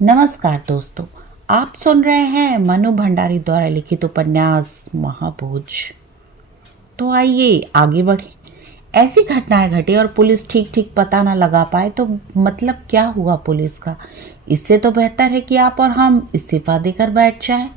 नमस्कार दोस्तों, आप सुन रहे हैं मनु भंडारी द्वारा लिखित उपन्यास महाभोज। तो आइए आगे बढ़े। ऐसी घटनाएं घटी और पुलिस ठीक ठीक पता ना लगा पाए तो मतलब क्या हुआ पुलिस का। इससे तो बेहतर है कि आप और हम इस्तीफा देकर बैठ जाएं।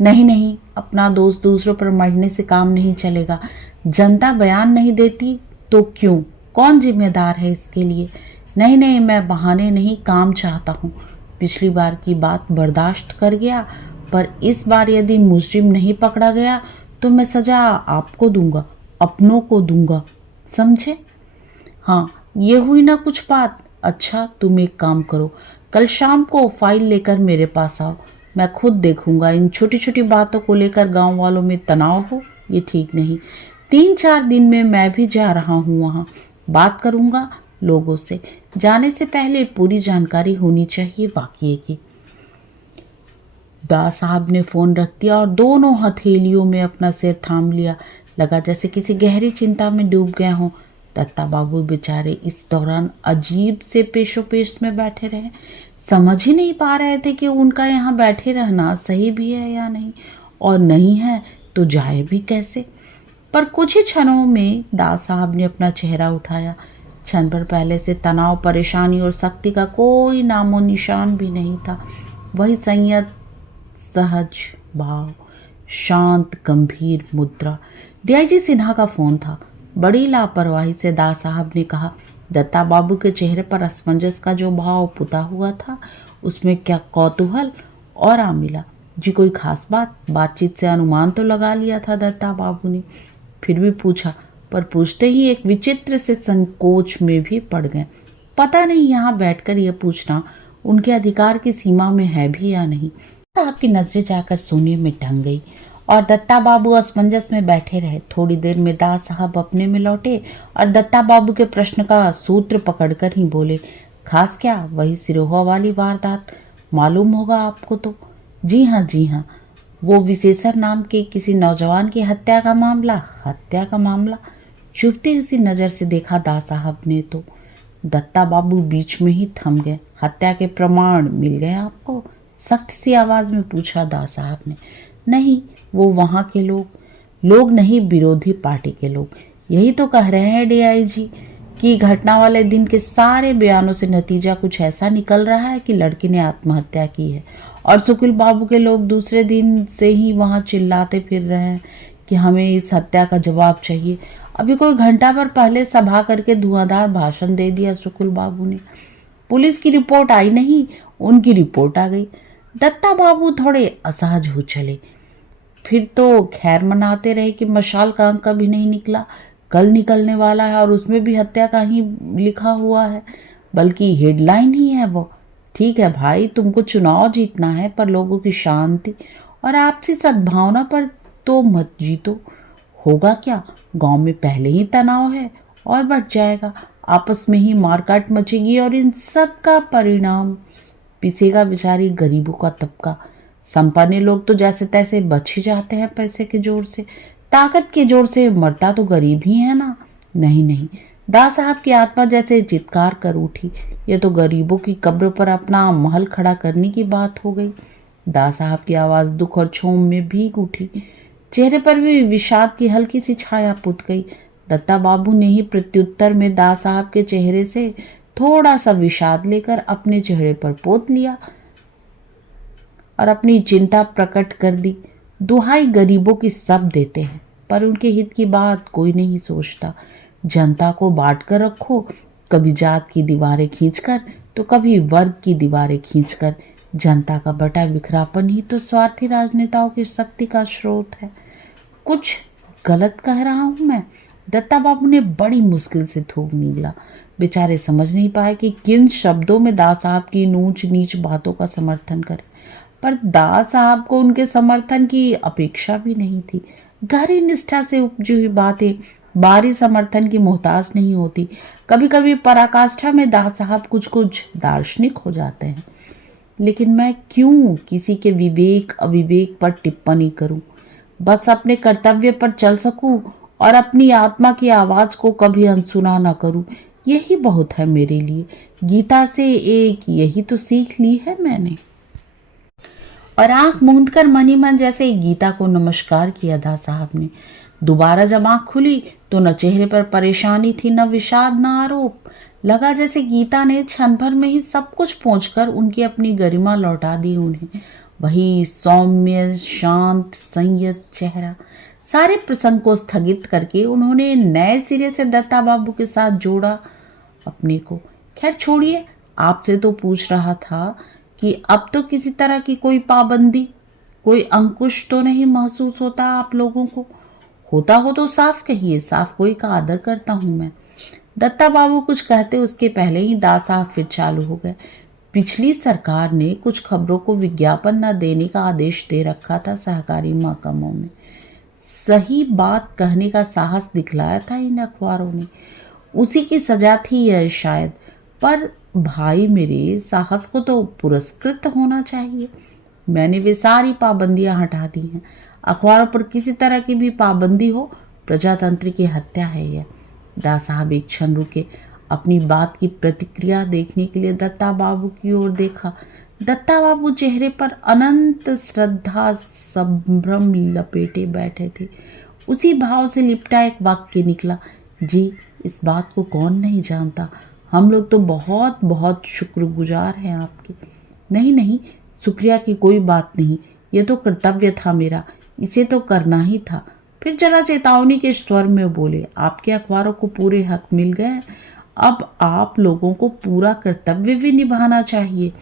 नहीं नहीं, अपना दोस्त दूसरों पर मरने से काम नहीं चलेगा। जनता बयान नहीं देती तो क्यों, कौन जिम्मेदार है इसके लिए। नहीं नहीं, मैं बहाने नहीं, काम चाहता हूँ। पिछली बार की बात बर्दाश्त कर गया, पर इस बार यदि मुजरिम नहीं पकड़ा गया तो मैं सजा आपको दूंगा, अपनों को दूंगा, समझे। हाँ, ये हुई ना कुछ बात। अच्छा, तुम एक काम करो, कल शाम को फाइल लेकर मेरे पास आओ। मैं खुद देखूंगा। इन छोटी छोटी बातों को लेकर गांव वालों में तनाव हो, ये ठीक नहीं। 3-4 दिन में मैं भी जा रहा हूँ वहाँ। बात करूंगा लोगों से। जाने से पहले पूरी जानकारी होनी चाहिए वाकये की। दास साहब ने फोन रख दिया और दोनों हथेलियों में अपना सिर थाम लिया। लगा जैसे किसी गहरी चिंता में डूब गए हों। दत्ता बाबू बेचारे इस दौरान अजीब से पेशोपेश में बैठे रहे। समझ ही नहीं पा रहे थे कि उनका यहाँ बैठे रहना सही भी है या नहीं, और नहीं है तो जाए भी कैसे। पर कुछ ही क्षणों में दास साहब ने अपना चेहरा उठाया। क्षण भर पहले से तनाव, परेशानी और सख्ती का कोई नामो निशान भी नहीं था। वही संयत, सहज भाव, शांत गंभीर मुद्रा। डीआईजी सिन्हा का फोन था। बड़ी लापरवाही से दास साहब ने कहा। दत्ता बाबू के चेहरे पर असमंजस का जो भाव पुता हुआ था, उसमें क्या कौतूहल और आमिला। जी कोई खास बातचीत से अनुमान तो लगा लिया था दत्ता बाबू ने, फिर भी पूछा। पर पूछते ही एक विचित्र से संकोच में भी पड़ गए। पता नहीं यहाँ बैठकर यह पूछना उनके अधिकार की सीमा में है भी या नहीं। साहब की नजरें जाकर सोने में ढंग गई और दत्ता बाबू असमंजस में बैठे रहे। थोड़ी देर में दास साहब अपने में लौटे और दत्ता बाबू के प्रश्न का सूत्र पकड़कर ही बोले। खास क्या, वही सिरोहा वाली वारदात मालूम होगा आपको तो। जी हाँ जी हाँ, वो विशेषर नाम के किसी नौजवान की हत्या का मामला। चुभती सी नजर से देखा दास साहब ने तो दत्ता बाबू बीच में ही थम गए। हत्या के प्रमाण मिल गए आपको? सख्त सी आवाज में पूछा दास साहब ने। नहीं, वो वहां के लोग नहीं, विरोधी पार्टी के लोग। यही तो कह रहे हैं डीआईजी कि घटना वाले दिन के सारे बयानों से नतीजा कुछ ऐसा निकल रहा है कि लड़की ने आत्महत्या की है, और सुकुल बाबू के लोग दूसरे दिन से ही वहां चिल्लाते फिर रहे हैं कि हमें इस हत्या का जवाब चाहिए। अभी कोई घंटा भर पहले सभा करके धुआंधार भाषण दे दिया सुकुल बाबू ने। पुलिस की रिपोर्ट आई नहीं, उनकी रिपोर्ट आ गई। दत्ता बाबू थोड़े असहज हो चले। फिर तो खैर मनाते रहे कि मशाल का अंक कभी नहीं निकला, कल निकलने वाला है और उसमें भी हत्या का ही लिखा हुआ है, बल्कि हेडलाइन ही है वो। ठीक है भाई, तुमको चुनाव जीतना है, पर लोगों की शांति और आपसी सद्भावना पर तो मत जीतो। होगा क्या, गांव में पहले ही तनाव है और बढ़ जाएगा। आपस में ही मारकाट मचेगी और इन सब का परिणाम पिसेगा बेचारी गरीबों का तबका। संपन्न लोग तो जैसे तैसे बच ही जाते हैं पैसे के जोर से, ताकत के जोर से मरता तो गरीब ही है ना। नहीं नहीं, दास साहब की आत्मा जैसे चित्कार कर उठी। ये तो गरीबों की कब्र पर अपना महल खड़ा करने की बात हो गई। दास साहब की आवाज दुख और क्षोभ में भीग उठी। चेहरे पर भी विषाद की हल्की सी छाया पुत गई। दत्ता बाबू ने ही प्रत्युत्तर में दास साहब के चेहरे से थोड़ा सा विषाद लेकर अपने चेहरे पर पोत लिया और अपनी चिंता प्रकट कर दी। दुहाई गरीबों की सब देते हैं, पर उनके हित की बात कोई नहीं सोचता। जनता को बांट कर रखो, कभी जात की दीवारें खींचकर तो कभी वर्ग की दीवारें खींचकर। जनता का बटा बिखरापन ही तो स्वार्थी राजनेताओं की शक्ति का स्रोत है। कुछ गलत कह रहा हूं मैं? दत्ता बाबू ने बड़ी मुश्किल से थूक निकला। बेचारे समझ नहीं पाए कि किन शब्दों में दास साहब की ऊंच नीच बातों का समर्थन करें। पर दास साहब को उनके समर्थन की अपेक्षा भी नहीं थी। गहरी निष्ठा से उपजी हुई बातें बाहरी समर्थन की मोहताज नहीं होती। कभी कभी पराकाष्ठा में दास साहब कुछ कुछ दार्शनिक हो जाते हैं। लेकिन मैं क्यों किसी के विवेक अविवेक पर टिप्पणी करूं? बस अपने कर्तव्य पर चल सकूं और अपनी आत्मा की आवाज को कभी अनसुना न करूं, यही बहुत है मेरे लिए। गीता से एक यही तो सीख ली है मैंने। और आंख मूंद कर मन ही मन जैसे गीता को नमस्कार किया दा साहब ने। दोबारा जब आंख खुली तो न चेहरे पर परेशानी थी, न विषाद, न आरोप। लगा जैसे गीता ने क्षण भर में ही सब कुछ पहुंचकर उनकी अपनी गरिमा लौटा दी उन्हें। वही सौम्य, शांत, संयत चेहरा। सारे प्रसंग को स्थगित करके उन्होंने नए सिरे से दत्ता बाबू के साथ जोड़ा अपने को। खैर छोड़िए, आपसे तो पूछ रहा था कि अब तो किसी तरह की कोई पाबंदी, कोई अंकुश तो नहीं महसूस होता आप लोगों को? होता हो तो साफ कहिए, साफ कोई का आदर करता हूं मैं। दत्ता बाबू कुछ कहते उसके पहले ही दा साहब फिर चालू हो गए। पिछली सरकार ने कुछ खबरों को विज्ञापन न देने का आदेश दे रखा था सहकारी महकमों में। सही बात कहने का साहस दिखलाया था इन अखबारों ने। उसी की सजा थी यह शायद। पर भाई मेरे, साहस को तो पुरस्कृत होना चाहिए। मैंने वे सारी पाबंदियां हटा दी हैं। अखबारों पर किसी तरह की भी पाबंदी हो, प्रजातंत्र की हत्या है यह। दा साहब एक क्षण रुके, अपनी बात की प्रतिक्रिया देखने के लिए दत्ता बाबू की ओर देखा। दत्ता बाबू चेहरे पर अनंत श्रद्धा संभ्रम लपेटे बैठे थे। उसी भाव से लिपटा एक वाक्य निकला, जी इस बात को कौन नहीं जानता। हम लोग तो बहुत बहुत शुक्रगुजार हैं आपके। नहीं नहीं, शुक्रिया की कोई बात नहीं, ये तो कर्तव्य था मेरा, इसे तो करना ही था। फिर जरा चेतावनी के स्वर में बोले, आपके अखबारों को पूरे हक मिल गए, अब आप लोगों को पूरा कर्तव्य भी निभाना चाहिए,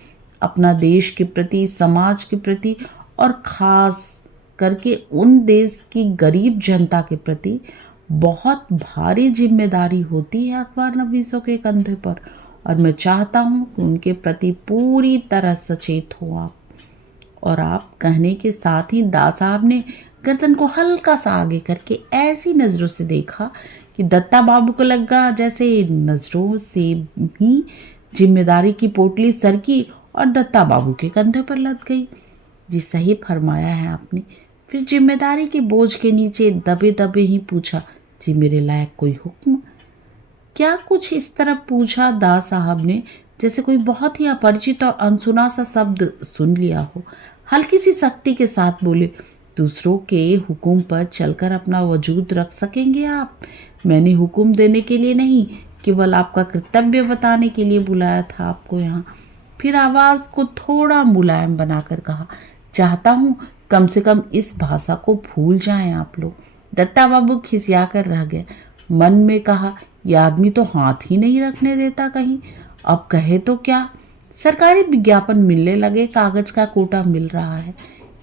अपना देश के प्रति, समाज के प्रति, और खास करके उन देश की गरीब जनता के प्रति। बहुत भारी जिम्मेदारी होती है अखबार नवीसों के कंधे पर, और मैं चाहता हूं कि उनके प्रति पूरी तरह सचेत हो आप। और आप कहने के साथ ही दा साहब ने गर्दन को हल्का सा आगे करके ऐसी नजरों से देखा कि दत्ता बाबू को लगा जैसे नजरों से ही जिम्मेदारी की पोटली सरकी और दत्ता बाबू के कंधे पर लद गई। जी सही फरमाया है आपने। फिर जिम्मेदारी के बोझ के नीचे दबे दबे ही पूछा, जी मेरे लायक कोई हुक्म? क्या कुछ इस तरह पूछा दा साहब ने जैसे कोई बहुत ही अपरिचित और अनसुना सा शब्द सुन लिया हो। हल्की सी सख्ती के साथ बोले, दूसरों के हुक्म पर चलकर अपना वजूद रख सकेंगे आप? मैंने हुक्म देने के लिए नहीं, केवल आपका कर्तव्य बताने के लिए बुलाया था आपको यहाँ। फिर आवाज को थोड़ा मुलायम बनाकर कहा, चाहता हूँ कम से कम इस भाषा को भूल जाएं आप लोग। दत्ता बाबू खिसिया कर रह गए। मन में कहा, यह आदमी तो हाथ ही नहीं रखने देता कहीं, अब कहे तो क्या। सरकारी विज्ञापन मिलने लगे, कागज का कोटा मिल रहा है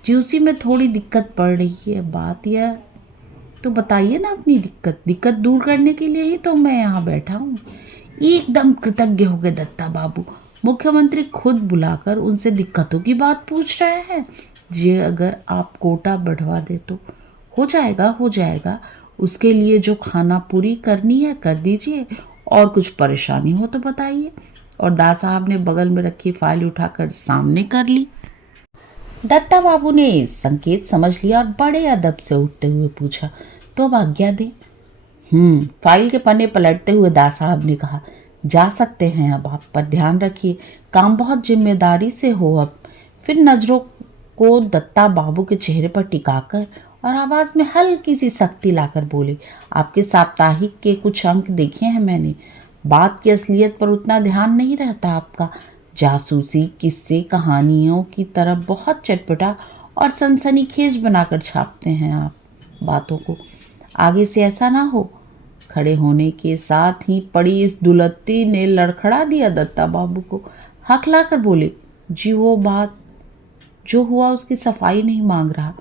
जी, उसी में थोड़ी दिक्कत पड़ रही है। बात यह तो बताइए ना अपनी दिक्कत दूर करने के लिए ही तो मैं यहाँ बैठा हूँ। एकदम कृतज्ञ हो गए दत्ता बाबू। मुख्यमंत्री खुद बुलाकर उनसे दिक्कतों की बात पूछ रहे हैं। जी अगर आप कोटा बढ़वा दे तो हो जाएगा। उसके लिए जो खाना पूरी करनी है कर दीजिए, और कुछ परेशानी हो तो बताइए। और दा साहब ने बगल में रखी फाइल उठाकर सामने कर ली। दत्ता बाबू ने संकेत समझ लिया और बड़े अदब से उठते हुए पूछा, तो अब आज्ञा दें? फाइल के पन्ने पलटते हुए दा साहब ने कहा, जा सकते हैं अब आप, पर ध्यान रखिए काम बहुत जिम्मेदारी से हो अब। फिर नजरों को दत्ता बाबू के चेहरे पर टिकाकर और आवाज में हल्की सी सख्ती लाकर बोले, आपके साप्ताहिक के कुछ अंक देखे हैं मैंने। बात की असलियत पर उतना ध्यान नहीं रहता आपका। जासूसी, किस्से, कहानियों की तरफ बहुत चटपटा और सनसनीखेज बनाकर छापते हैं आप बातों को। आगे से ऐसा ना हो। खड़े होने के साथ ही पड़ी इस दुलत्ती ने लड़खड़ा दिया दत्ता बाबू को। हकलाकर बोले, जी वो बात जो हुआ उसकी सफाई नहीं मांग रहा,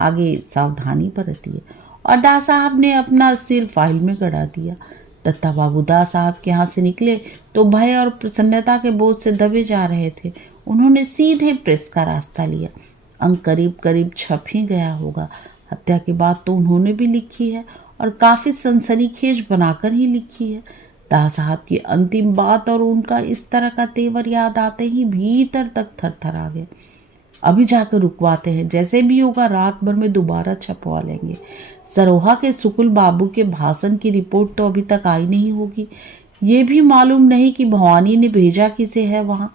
आगे सावधानी बरतिए। और दा साहब ने अपना सिर फाइल में गड़ा दिया। दत्ता बाबू दा साहब के यहाँ से निकले तो भय और प्रसन्नता के बोझ से दबे जा रहे थे। उन्होंने सीधे प्रेस का रास्ता लिया। अंक करीब करीब छप ही गया होगा। हत्या की बात तो उन्होंने भी लिखी है, और काफी सनसनीखेज बनाकर ही लिखी है। दा साहब की अंतिम बात और उनका इस तरह का तेवर याद आते ही भीतर तक थरथर आ गए। अभी जाकर रुकवाते हैं, जैसे भी होगा रात भर में दोबारा छपवा लेंगे। सरोहा के सुकुल बाबू के भाषण की रिपोर्ट तो अभी तक आई नहीं होगी। ये भी मालूम नहीं कि भवानी ने भेजा किसे है वहां।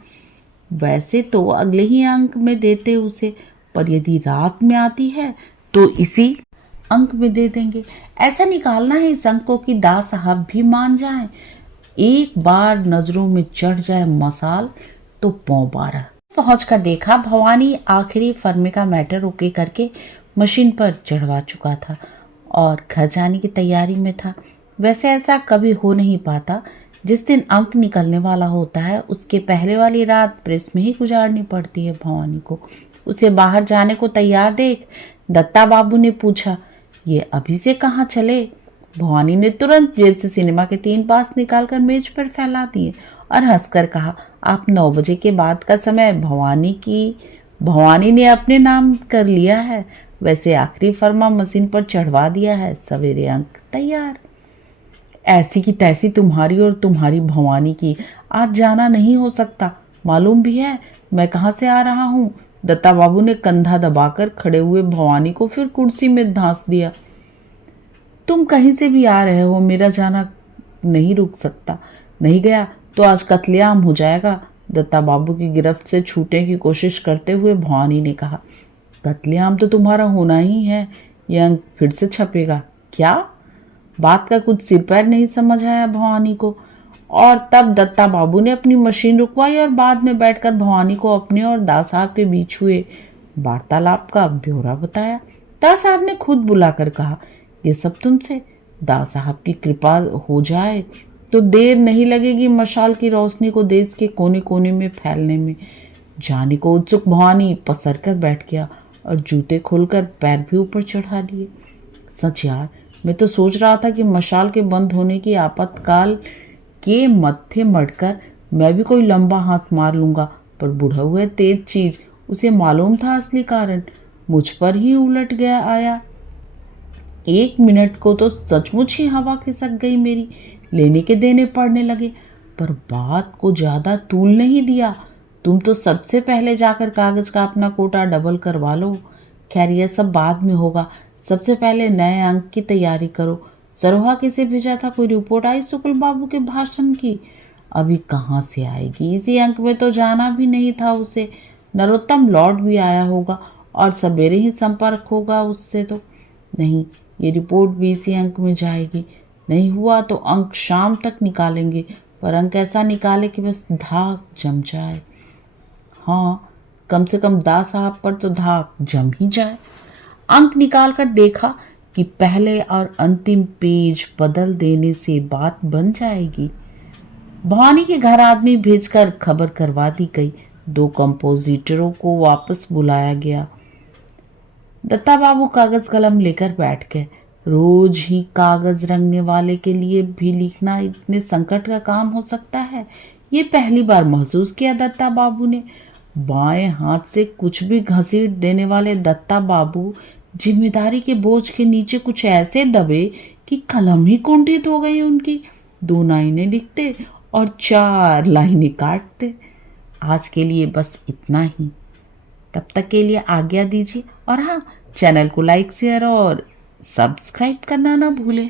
वैसे तो अगले ही अंक में देते उसे, पर यदि रात में आती है तो इसी अंक में दे देंगे। ऐसा निकालना है इस अंक को कि दास साहब भी मान जाएं। एक बार नजरों में चढ़ जाए मसाल तो पौ 12। पहुंच कर देखा भवानी आखिरी फर्मे का मैटर ओके करके मशीन पर चढ़वा चुका था और घर जाने की तैयारी में था। वैसे ऐसा कभी हो नहीं पाता। जिस दिन अंक निकलने वाला होता है उसके पहले वाली रात प्रेस में ही गुजारनी पड़ती है भवानी को। उसे बाहर जाने को तैयार देख दत्ता बाबू ने पूछा, ये अभी से कहाँ चले? भवानी ने तुरंत जेब से सिनेमा के 3 पास निकालकर मेज पर फैला दिए और हंसकर कहा, आप 9 बजे के बाद का समय भवानी ने अपने नाम कर लिया है। वैसे आखिरी फर्मा मशीन पर चढ़वा दिया है, सवेरे अंक तैयार। ऐसी की तैसी तुम्हारी और तुम्हारी भवानी की आज जाना नहीं हो सकता। मालूम भी है मैं कहाँ से आ रहा हूँ। दत्ता बाबू ने कंधा दबाकर खड़े हुए भवानी को फिर कुर्सी में धांस दिया। तुम कहीं से भी आ रहे हो, मेरा जाना नहीं रुक सकता। नहीं गया तो आज कत्लेआम हो जाएगा। दत्ता बाबू की गिरफ्त से छूटने की कोशिश करते हुए भवानी ने कहा, कत्लेआम तो तुम्हारा होना ही है। यह अंक फिर से छपेगा क्या? बात का कुछ सिर पैर नहीं समझ आया भवानी को। और तब दत्ता बाबू ने अपनी मशीन रुकवाई और बाद में बैठकर भवानी को अपने और दास साहब के बीच हुए वार्तालाप का ब्यौरा बताया। दास साहब ने खुद बुलाकर कहा, ये सब तुमसे। दास साहब की कृपा हो जाए तो देर नहीं लगेगी मशाल की रोशनी को देश के कोने कोने में फैलने में। जाने को उत्सुक भवानी पसर कर बैठ गया और जूते खोलकर पैर भी ऊपर चढ़ा लिए। सच यार, मैं तो सोच रहा था कि मशाल के बंद होने की आपातकाल के मत्थे मड़कर मैं भी कोई लंबा हाथ मार लूंगा, पर बूढ़ा हुआ तेज चीज, उसे मालूम था असली कारण मुझ पर ही उलट गया आया। 1 मिनट को तो सचमुच ही हवा खिसक गई मेरी, लेने के देने पड़ने लगे। पर बात को ज्यादा तूल नहीं दिया। तुम तो सबसे पहले जाकर कागज का अपना कोटा डबल करवा लो। खैर यह सब बाद में होगा, सबसे पहले नए अंक की तैयारी करो। सरोहा किसे भेजा था? कोई रिपोर्ट आई शुक्ल बाबू के भाषण की? अभी कहाँ से आएगी? इसी अंक में तो जाना भी नहीं था उसे। नरोत्तम लौट भी आया होगा और सवेरे ही संपर्क होगा उससे। तो नहीं, ये रिपोर्ट भी इसी अंक में जाएगी। नहीं हुआ तो अंक शाम तक निकालेंगे, पर अंक ऐसा निकाले कि बस धाक जम जाए। हाँ, कम से कम दास साहब पर तो धाक जम ही जाए। अंक निकाल कर देखा कि पहले और अंतिम पेज बदल देने से बात बन जाएगी। भवानी के घर आदमी भेजकर खबर करवा दी गई। 2 कंपोजिटरों को वापस बुलाया गया। दत्ता बाबू कागज कलम लेकर बैठ गए। रोज ही कागज रंगने वाले के लिए भी लिखना इतने संकट का काम हो सकता है, ये पहली बार महसूस किया दत्ता बाबू ने। बाएं हाथ से कुछ भी घसीट देने वाले दत्ता बाबू जिम्मेदारी के बोझ के नीचे कुछ ऐसे दबे कि कलम ही कुंठित हो गई उनकी। 2 लाइनें लिखते और 4 लाइनें काटते। आज के लिए बस इतना ही। तब तक के लिए आज्ञा दीजिए और हाँ, चैनल को लाइक शेयर और सब्सक्राइब करना ना भूलें।